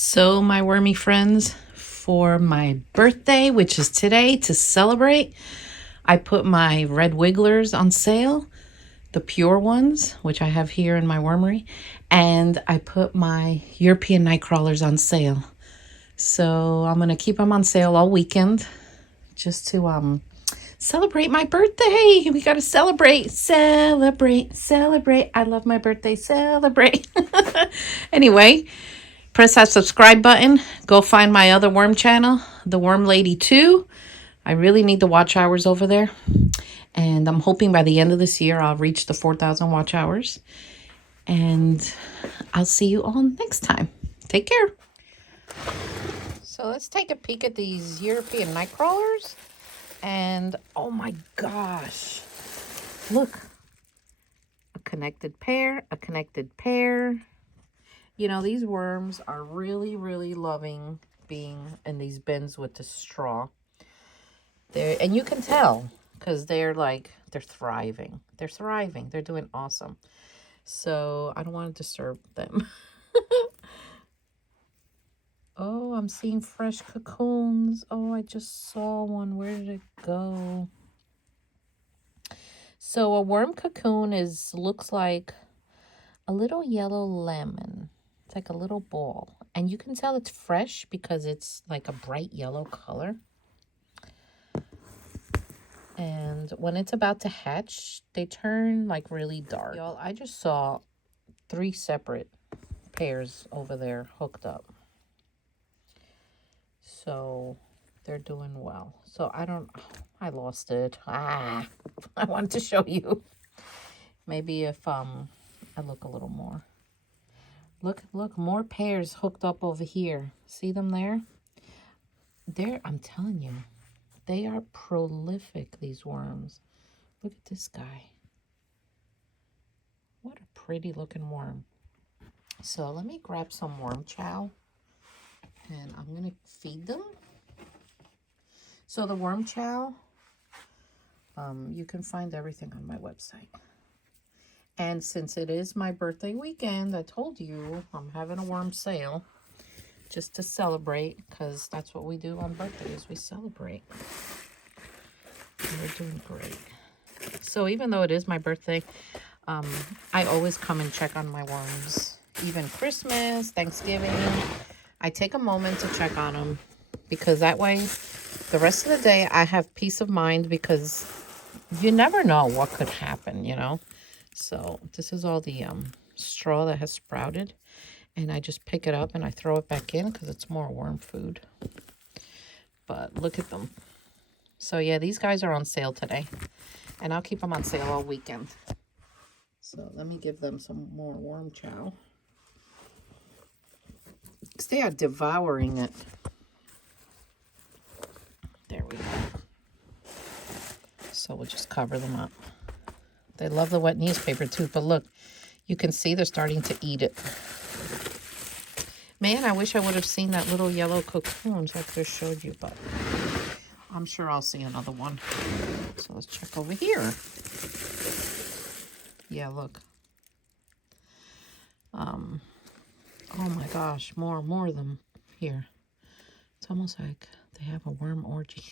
So, my wormy friends, for my birthday, which is today, to celebrate, I put my red wigglers on sale, the pure ones, which I have here in my wormery, and I put my European night crawlers on sale. So, I'm going to keep them on sale all weekend just to celebrate my birthday. We got to celebrate. I love my birthday. Celebrate. Anyway, press that subscribe button. Go find my other worm channel, The Worm Lady 2. I really need the watch hours over there. And I'm hoping by the end of this year, I'll reach the 4,000 watch hours. And I'll see you all next time. Take care. So let's take a peek at these European night crawlers. And oh my gosh. Look. A connected pair, a connected pair. You know, these worms are really, really loving being in these bins with the straw. And you can tell because they're thriving. They're thriving. They're doing awesome. So I don't want to disturb them. Oh, I'm seeing fresh cocoons. Oh, I just saw one. Where did it go? So a worm cocoon looks like a little yellow lemon. It's like a little ball. And you can tell it's fresh because it's like a bright yellow color. And when it's about to hatch, they turn like really dark. Y'all, I just saw 3 separate pairs over there hooked up. So they're doing well. So I lost it. I wanted to show you. Maybe if I look a little more. Look, more pairs hooked up over here. See them there? I'm telling you, they are prolific, these worms. Look at this guy. What a pretty looking worm. So let me grab some worm chow and I'm going to feed them. So the worm chow, you can find everything on my website. And since it is my birthday weekend, I told you I'm having a worm sale just to celebrate, because that's what we do on birthdays. We celebrate. And we're doing great. So even though it is my birthday, I always come and check on my worms. Even Christmas, Thanksgiving, I take a moment to check on them, because that way the rest of the day I have peace of mind, because you never know what could happen, you know. So this is all the straw that has sprouted, and I just pick it up and I throw it back in because it's more worm food. But look at them. So yeah, these guys are on sale today, and I'll keep them on sale all weekend. So let me give them some more worm chow, because they are devouring it. There we go. So we'll just cover them up. They love the wet newspaper too, but look, you can see they're starting to eat it. Man, I wish I would have seen that little yellow cocoons like I showed you, but I'm sure I'll see another one. So let's check over here. Yeah, look. Oh my gosh, more of them here. It's almost like they have a worm orgy.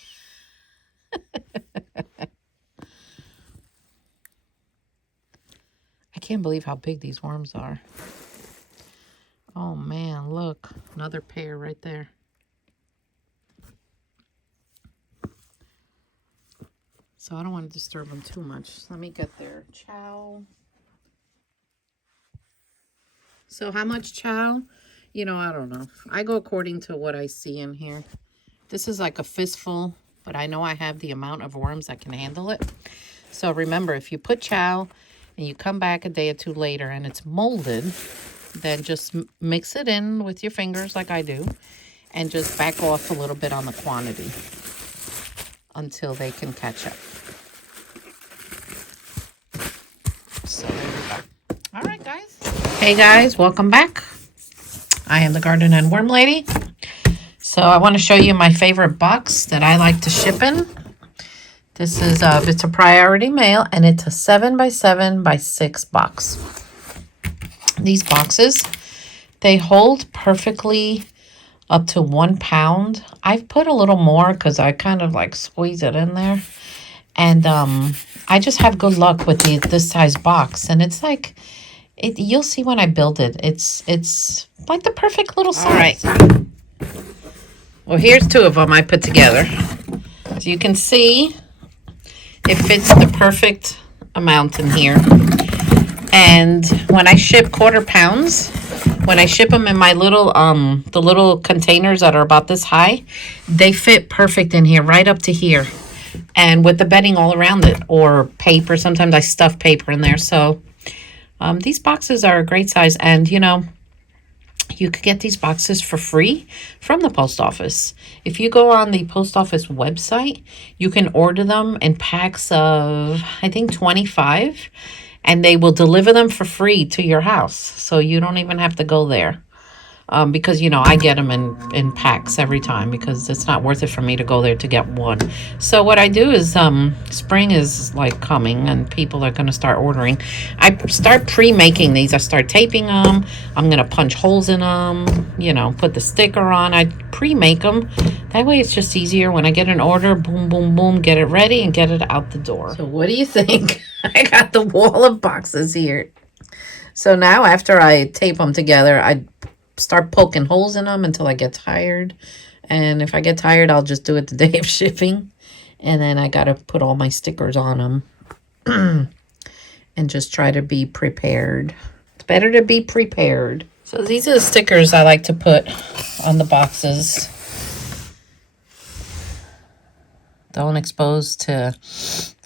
I can't believe how big these worms are. Oh man, look, another pair right there. So I don't want to disturb them too much. Let me get their chow. So how much chow? You know, I don't know. I go according to what I see in here. This is like a fistful, but I know I have the amount of worms that can handle it. So remember, if you put chow and you come back a day or two later and it's molded, then just mix it in with your fingers like I do, and just back off a little bit on the quantity until they can catch up. So there we go. All right, guys. Hey guys, welcome back. I am the Garden and Worm Lady. So I want to show you my favorite box that I like to ship in. This is it's a priority mail, and it's a 7x7x6 box. These boxes, they hold perfectly up to 1 pound. I've put a little more because I kind of like squeeze it in there. And I just have good luck with this size box. And it's like, you'll see when I build it. It's like the perfect little size. All right. Well, here's 2 of them I put together. So you can see it fits the perfect amount in here. And when I ship quarter pounds, when I ship them in my little, the little containers that are about this high, they fit perfect in here, right up to here. And with the bedding all around it, or paper. Sometimes I stuff paper in there. So these boxes are a great size. And, you know, you could get these boxes for free from the post office. If you go on the post office website, you can order them in packs of, I think, 25. And they will deliver them for free to your house. So you don't even have to go there. Because, you know, I get them in packs every time because it's not worth it for me to go there to get one. So what I do is, spring is like coming and people are going to start ordering. I start pre-making these. I start taping them. I'm going to punch holes in them, you know, put the sticker on. I pre-make them. That way it's just easier when I get an order, boom, boom, boom, get it ready and get it out the door. So what do you think? I got the wall of boxes here. So now after I tape them together, I start poking holes in them until I get tired. And if I get tired, I'll just do it the day of shipping. And then I got to put all my stickers on them and just try to be prepared. It's better to be prepared. So these are the stickers I like to put on the boxes. Don't expose to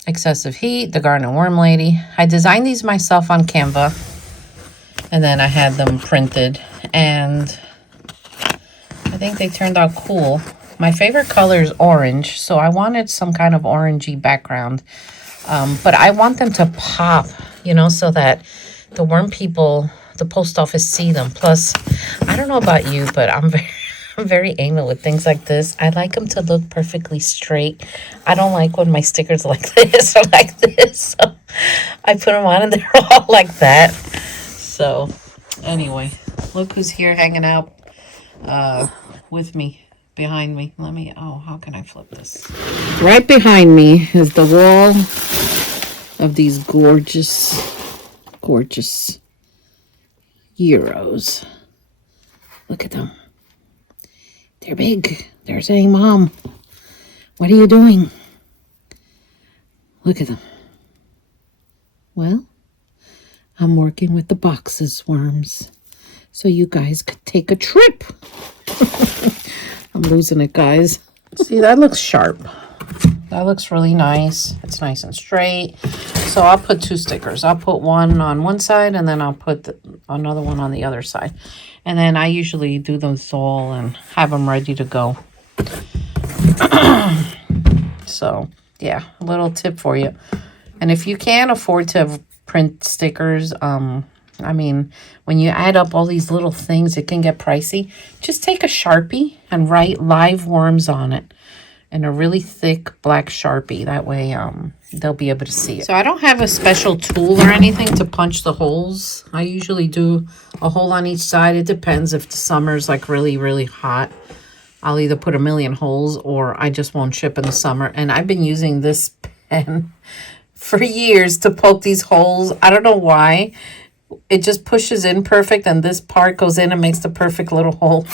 excessive heat. The Garden Worm Lady. I designed these myself on Canva. And then I had them printed. And I think they turned out cool. My favorite color is orange. So I wanted some kind of orangey background. But I want them to pop, you know, so that the worm people, the post office, see them. Plus, I don't know about you, but I'm very anal with things like this. I like them to look perfectly straight. I don't like when my stickers are like this or like this. So I put them on and they're all like that. So anyway, look who's here hanging out with me, behind me. How can I flip this? Right behind me is the wall of these gorgeous Euros. Look at them. They're big. They're saying, Mom, what are you doing? Look at them. Well, I'm working with the boxes, worms, so you guys could take a trip. I'm losing it, guys. See, that looks sharp. That looks really nice. It's nice and straight. So I'll put 2 stickers. I'll put one on one side, and then I'll put another one on the other side. And then I usually do those all and have them ready to go. So, yeah, a little tip for you. And if you can't afford to print stickers, I mean, when you add up all these little things, it can get pricey. Just take a Sharpie and write live worms on it. And a really thick black Sharpie. That way they'll be able to see it. So I don't have a special tool or anything to punch the holes. I usually do a hole on each side. It depends if the summer's like really, really hot. I'll either put a million holes or I just won't ship in the summer. And I've been using this pen for years to poke these holes. I don't know why. It just pushes in perfect, and this part goes in and makes the perfect little hole.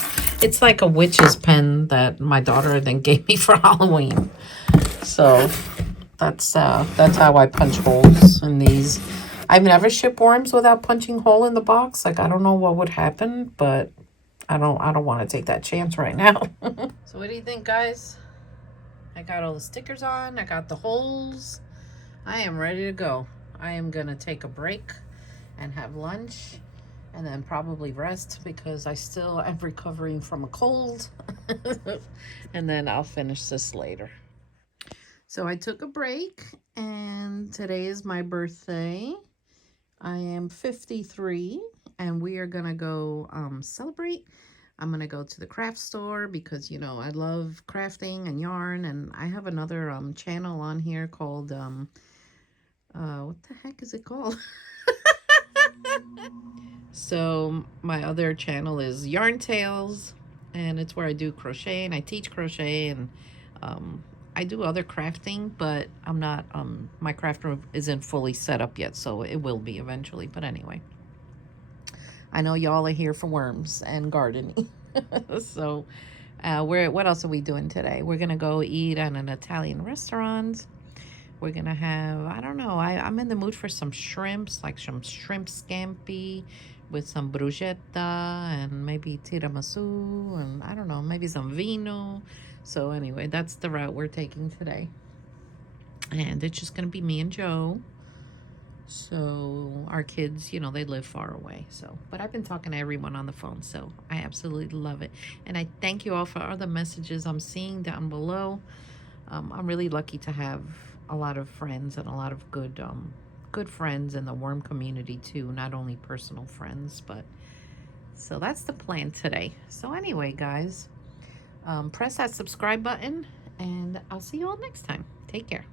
It's like a witch's pen that my daughter then gave me for Halloween. So that's how I punch holes in these. I've never shipped worms without punching hole in the box. Like, I don't know what would happen, but I don't want to take that chance right now. So what do you think, guys? I got all the stickers on. I got the holes. I am ready to go. I am gonna take a break and have lunch and then probably rest because I still am recovering from a cold. And then I'll finish this later. So I took a break and today is my birthday. I am 53 and we are gonna go celebrate. I'm gonna go to the craft store because, you know, I love crafting and yarn, and I have another channel on here called what the heck is it called? So my other channel is Yarn Tales, and it's where I do crochet and I teach crochet, and I do other crafting, but I'm not, my craft room isn't fully set up yet, so it will be eventually. But anyway, I know y'all are here for worms and gardening. So what else are we doing today? We're gonna go eat at an Italian restaurant. We're gonna have, I don't know, I'm in the mood for some shrimps, like some shrimp scampi with some bruschetta and maybe tiramisu, and I don't know, maybe some vino. So anyway, that's the route we're taking today. And it's just gonna be me and Joe. So our kids, you know, they live far away. So, but I've been talking to everyone on the phone, so I absolutely love it. And I thank you all for all the messages I'm seeing down below. I'm really lucky to have a lot of friends and a lot of good friends in the worm community too. Not only personal friends, but so that's the plan today. So anyway, guys, press that subscribe button, and I'll see you all next time. Take care.